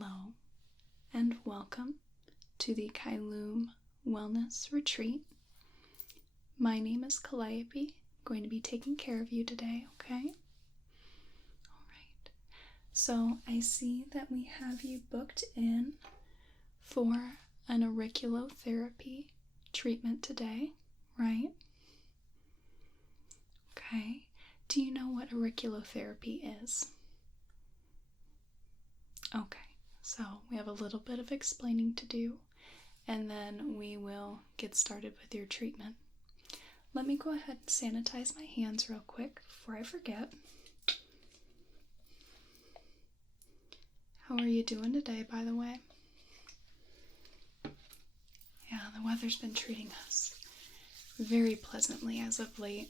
Hello, and welcome to the Caelum Wellness Retreat. My name is Calliope. I'm going to be taking care of you today, okay? Alright. So, I see that we have you booked in for an auriculotherapy treatment today, right? Okay. Do you know what auriculotherapy is? Okay, so we have a little bit of explaining to do, and then we will get started with your treatment. Let me go ahead and sanitize my hands real quick before I forget. How are you doing today, by the way? Yeah, the weather's been treating us very pleasantly as of late.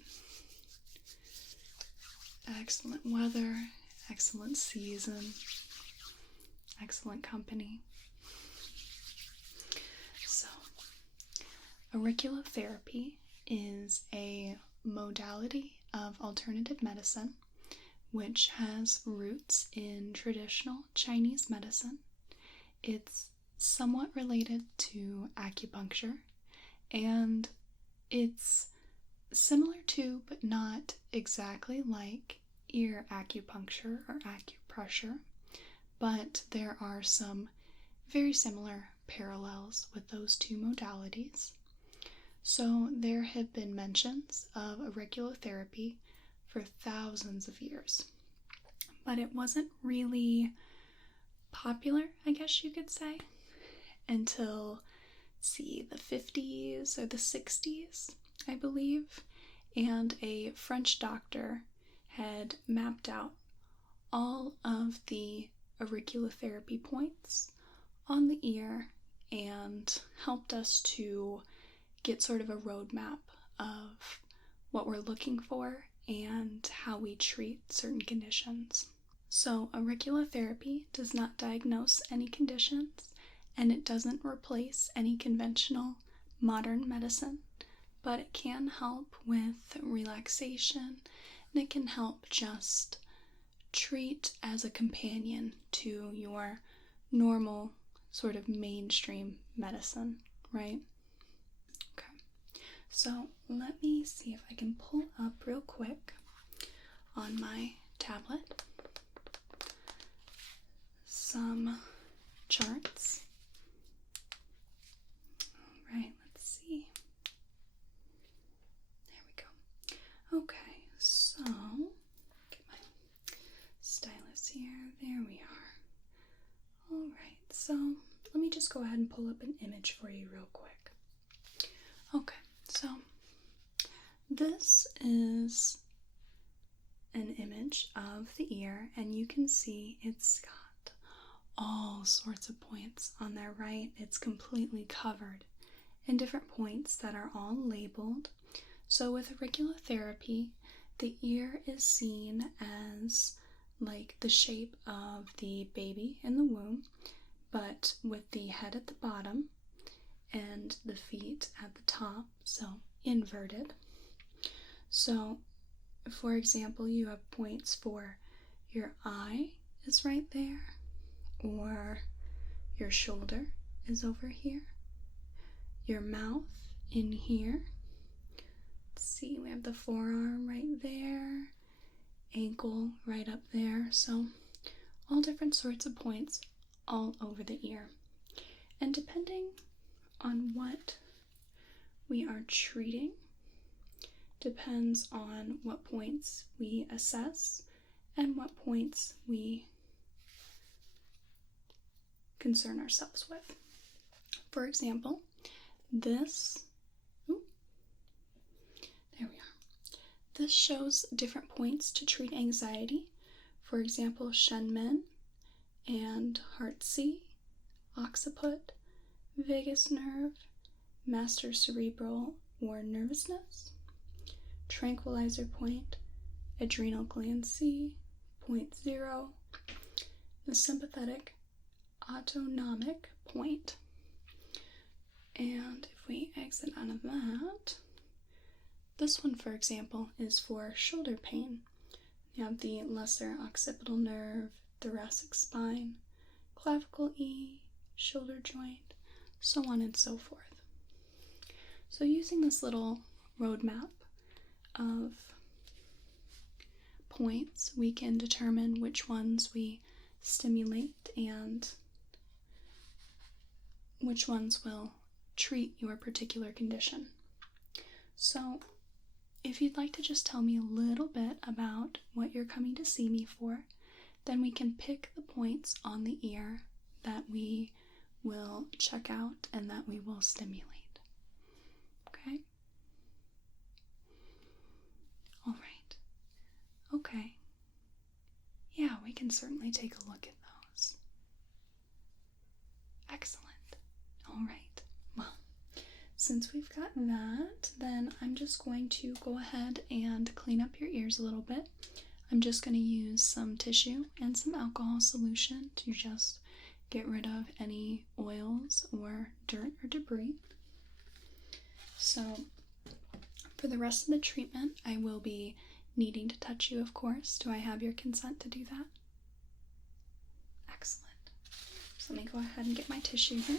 Excellent weather, excellent season. Excellent company. So, auriculotherapy is a modality of alternative medicine which has roots in traditional Chinese medicine. It's somewhat related to acupuncture, and it's similar to, but not exactly like, ear acupuncture or acupressure. But there are some very similar parallels with those two modalities. So there have been mentions of auriculotherapy for thousands of years, but it wasn't really popular, I guess you could say, until, the 50s or the 60s, I believe, and a French doctor had mapped out all of the auriculotherapy points on the ear and helped us to get sort of a roadmap of what we're looking for and how we treat certain conditions. So auriculotherapy does not diagnose any conditions, and it doesn't replace any conventional modern medicine, but it can help with relaxation, and it can help just treat as a companion to your normal sort of mainstream medicine, right? Okay, so let me see if I can pull up real quick on my tablet some charts. All right, let's see. There we go. Okay, so stylus here. There we are. Alright, so let me just go ahead and pull up an image for you real quick. Okay, so this is an image of the ear, and you can see it's got all sorts of points on there, right? It's completely covered in different points that are all labeled. So with auriculotherapy, the ear is seen as like the shape of the baby in the womb, but with the head at the bottom and the feet at the top, so inverted. So, for example, you have points for your eye is right there, or your shoulder is over here, your mouth in here. Let's see, we have the forearm right there, ankle right up there, so all different sorts of points all over the ear. And depending on what we are treating, depends on what points we assess and what points we concern ourselves with. For example, this This shows different points to treat anxiety. For example, Shenmen and Heartsea, occiput, vagus nerve, master cerebral or nervousness, tranquilizer point, adrenal gland C, point 0, the sympathetic autonomic point. And if we exit out of that, this one, for example, is for shoulder pain. You have the lesser occipital nerve, thoracic spine, clavicle E, shoulder joint, so on and so forth. So using this little roadmap of points, we can determine which ones we stimulate and which ones will treat your particular condition. So if you'd like to just tell me a little bit about what you're coming to see me for, then we can pick the points on the ear that we will check out and that we will stimulate. Okay? All right. Okay. Yeah, we can certainly take a look at those. Excellent. All right. Well, since we've got that, then I'm just going to go ahead and clean up your ears a little bit. I'm just going to use some tissue and some alcohol solution to just get rid of any oils or dirt or debris. So for the rest of the treatment, I will be needing to touch you, of course. Do I have your consent to do that? Excellent. So let me go ahead and get my tissue here.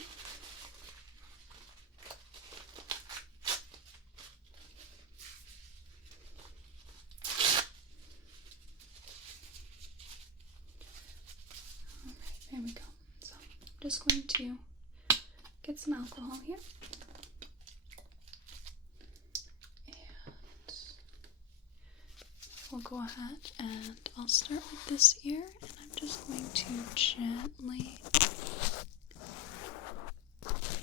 There we go. So I'm just going to get some alcohol here. And we'll go ahead and I'll start with this ear, and I'm just going to gently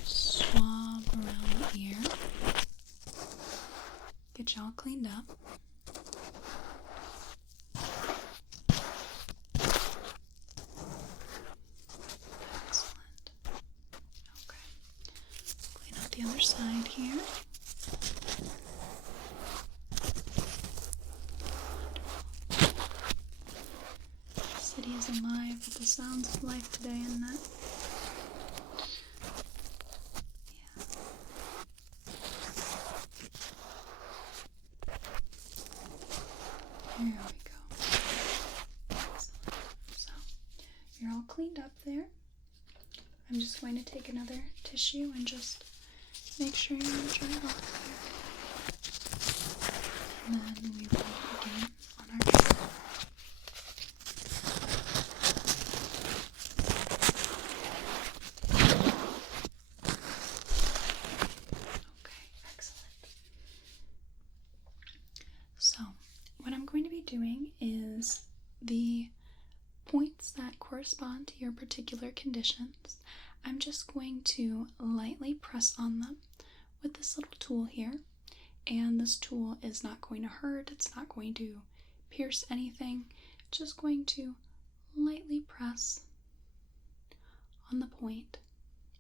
swab around the ear. Get you all cleaned up. The other side here. The city is alive with the sounds of life today, isn't it? Yeah. There we go. Excellent. So, you're all cleaned up there. I'm just going to take another tissue and just make sure you're dry off here. And then we will begin on our treatment. Okay, excellent. So, what I'm going to be doing is the points that correspond to your particular conditions. I'm just going to lightly press on them with this little tool here, and this tool is not going to hurt, it's not going to pierce anything, just going to lightly press on the point,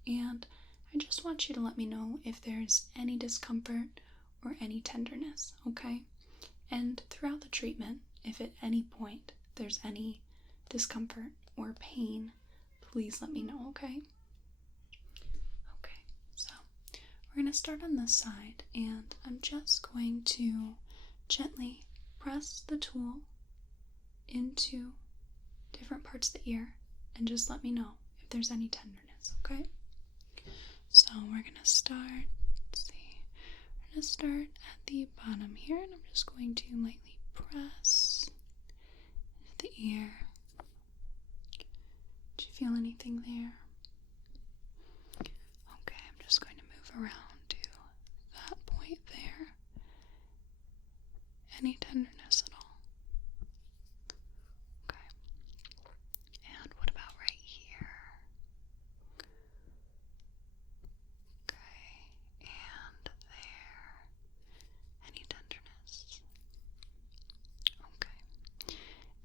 and I just want you to let me know if there's any discomfort or any tenderness, okay? And throughout the treatment, if at any point there's any discomfort or pain, please let me know, okay? So we're going to start on this side, and I'm just going to gently press the tool into different parts of the ear and just let me know if there's any tenderness, okay? So we're going to start, we're going to start at the bottom here, and I'm just going to lightly press into the ear. Do you feel anything there? Okay, I'm just going to move around to that point there. Any tenderness at all? Okay. And what about right here? Okay, and there. Any tenderness? Okay.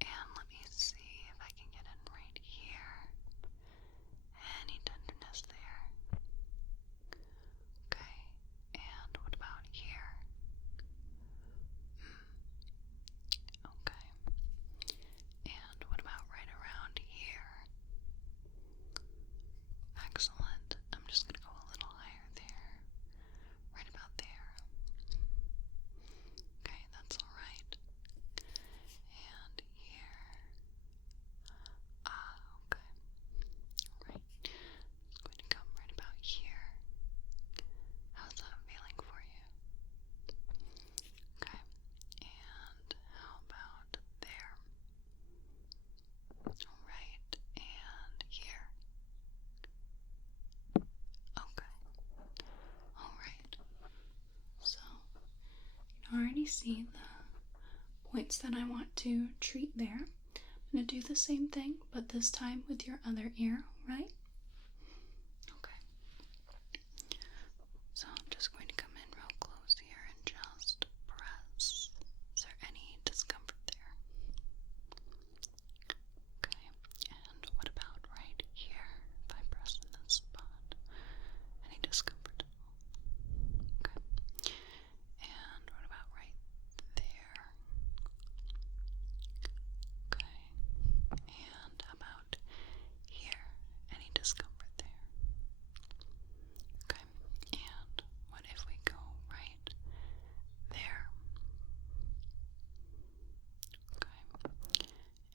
And let me see if I can get in right here. Any tenderness there? Okay. see the points that I want to treat there. I'm going to do the same thing, but this time with your other ear, right? Okay. So I'm just going to come in real close here and just press. Is there any discomfort there? Okay. And what about right here? If I press in this spot, any discomfort? Okay. And what about right there? Okay. And how about here? Any discomfort there? Okay. And what if we go right there? Okay.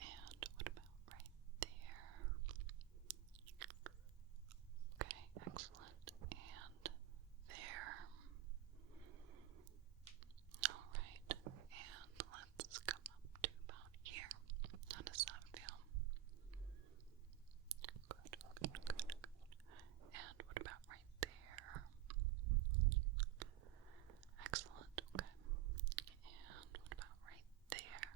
And what about right there? Okay, excellent. And there. Alright. And let's come up to about here. How does that feel? Good, good, good, good. And what about right there? Excellent, okay. And what about right there?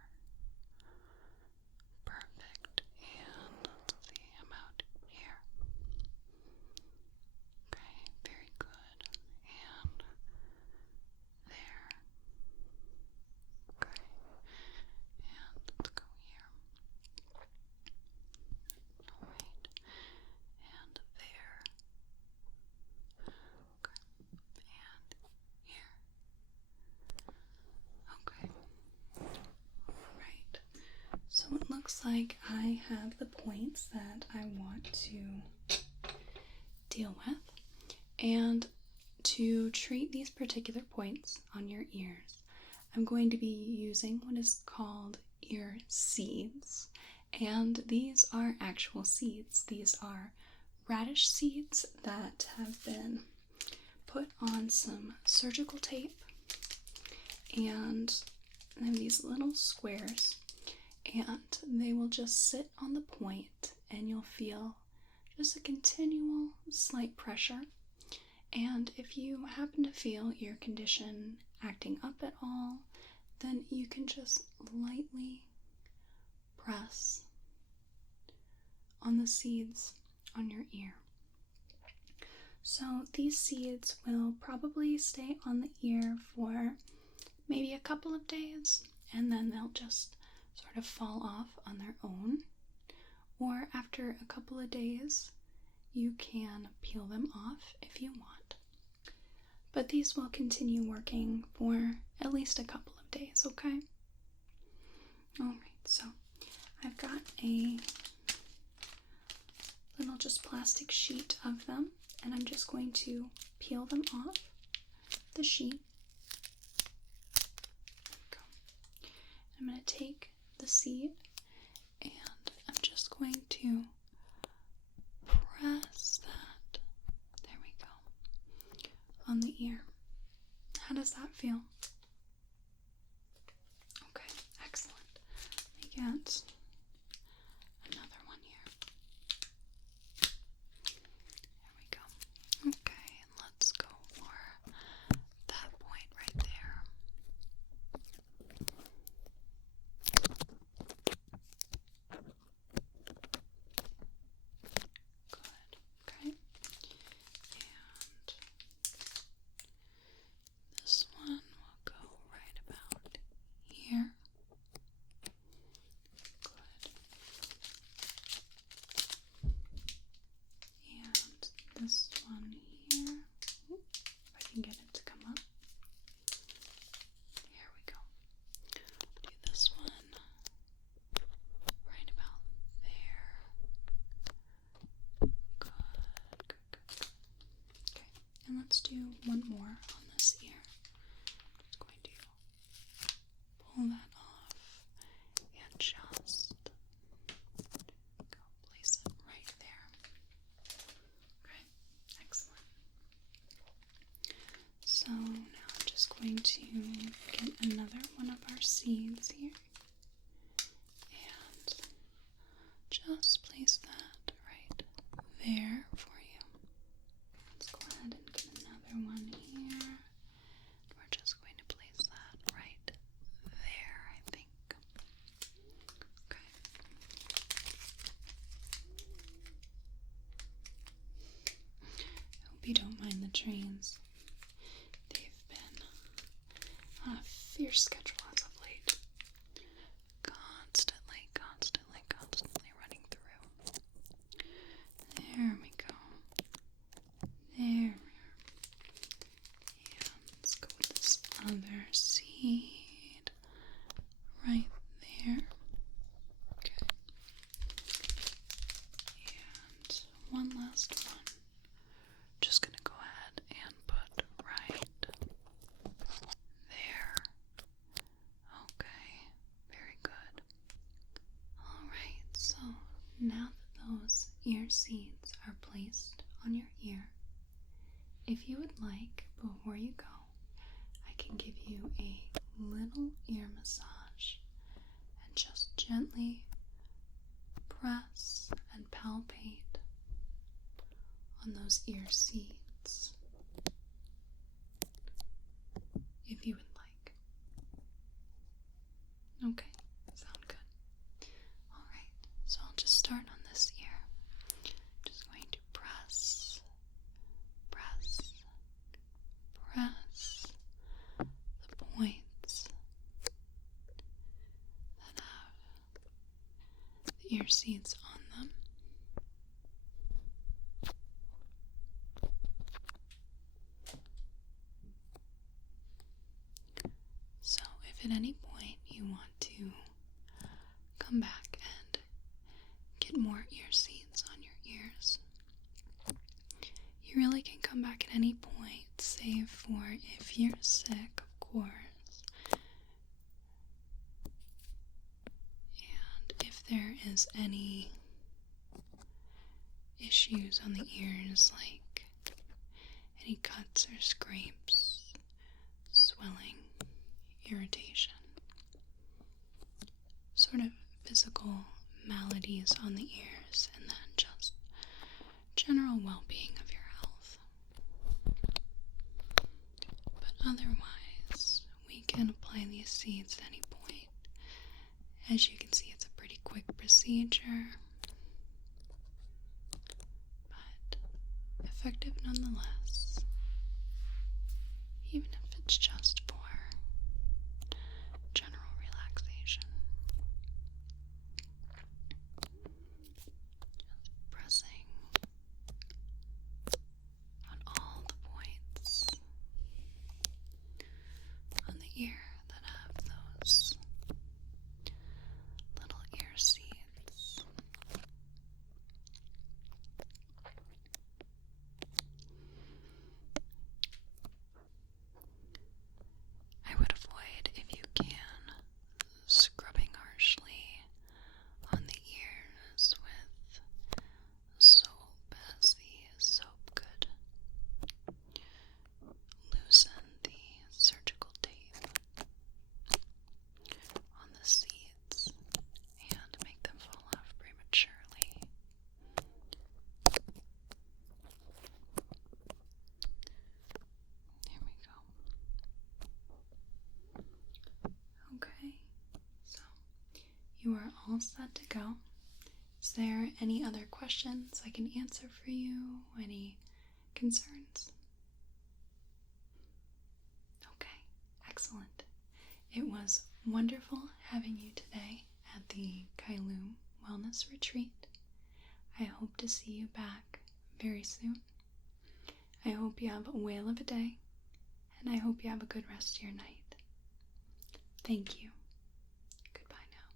Perfect. And let's see about here. Okay, very good. And there. Okay. And let's go here. Alright. And there. Okay. And here. Okay. Alright. So it looks like I have the points that I want to deal with. And to treat these particular points on your ears, I'm going to be using what is called ear seeds. And these are actual seeds. These are radish seeds that have been put on some surgical tape, and they have these little squares, and they will just sit on the point, and you'll feel just a continual slight pressure. And if you happen to feel your condition acting up at all, then you can just lightly press on the seeds on your ear. So these seeds will probably stay on the ear for maybe a couple of days, and then they'll just sort of fall off on their own. Or after a couple of days, you can peel them off if you want. But these will continue working for at least a couple of days, okay? Alright, so I've got a little just plastic sheet of them, and I'm just going to peel them off the sheet. There we go. I'm going to take the seed, and I'm just going to press that, there we go, on the ear. How does that feel? Okay, excellent. Let me get another one here. There we go. Okay, and let's go for that point right there. Good, okay. And this one will go right about here. Good. And this one here. If I can get it to come up. Here we go. Do this one right about there. Good, good, good, good. Okay, and let's do one more on this ear. Just going to pull that off and just go place it right there. Okay, excellent. So now I'm just going to get another one of our seeds here and just place that right there for you. Let's go ahead and get another one here. We're just going to place that right hope you don't mind the trains. They've been on a fierce schedule as of late. Constantly running through. There we go. There. And let's go with this other seed right there. Okay. And one last one. Just gonna go ahead and put right there. Okay, very good. Alright, so now that those ear seeds are placed on your ear, if you would like, before you go, I can give you a little ear massage and just gently press and palpate on those ear seeds, if you would like. Okay, sound good. Alright, so I'll just start on this ear. Just going to press the points that have the ear seeds on them. So if at any point you want to come back and get more ear seeds on your ears, you really can come back at any point, save for if you're sick, of course. And if there is any issues on the ears, like any cuts or scrapes, swelling, irritation, sort of physical maladies on the ears, and then just general well-being of your health. But otherwise, we can apply these seeds at any point. As you can see, it's a pretty quick procedure, but effective nonetheless, even if it's just for general relaxation. Just pressing on all the points on the ear that have those little ear seeds. I would avoid, if you can, scrubbing harshly on the ears with soap, as the soap could loosen the surgical tape on the seeds and make them fall off prematurely. There we go. Okay, so you are all set to go. Is there any other questions I can answer for you? Any concerns? Okay, excellent. It was wonderful having you today at the Caelum Wellness Retreat. I hope to see you back very soon. I hope you have a whale of a day, and I hope you have a good rest of your night. Thank you. Goodbye now.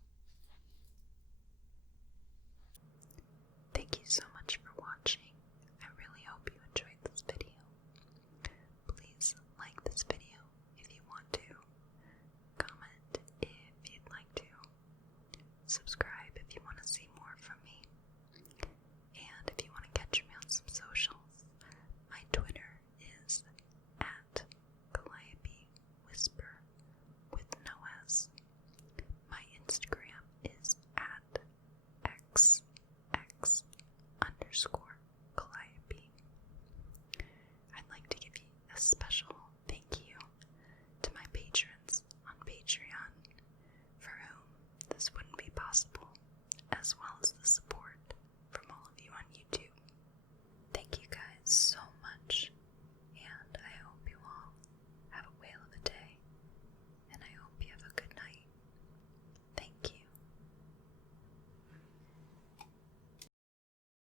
Thank you so much for watching. I really hope you enjoyed this video. Please like this video if you want to. Comment if you'd like to. Subscribe if you want to see more from me. And if you want to catch me on some socials, my Twitter is at Calliope Whisper with no S. My Instagram is at XX_Calliope. I'd like to give you a special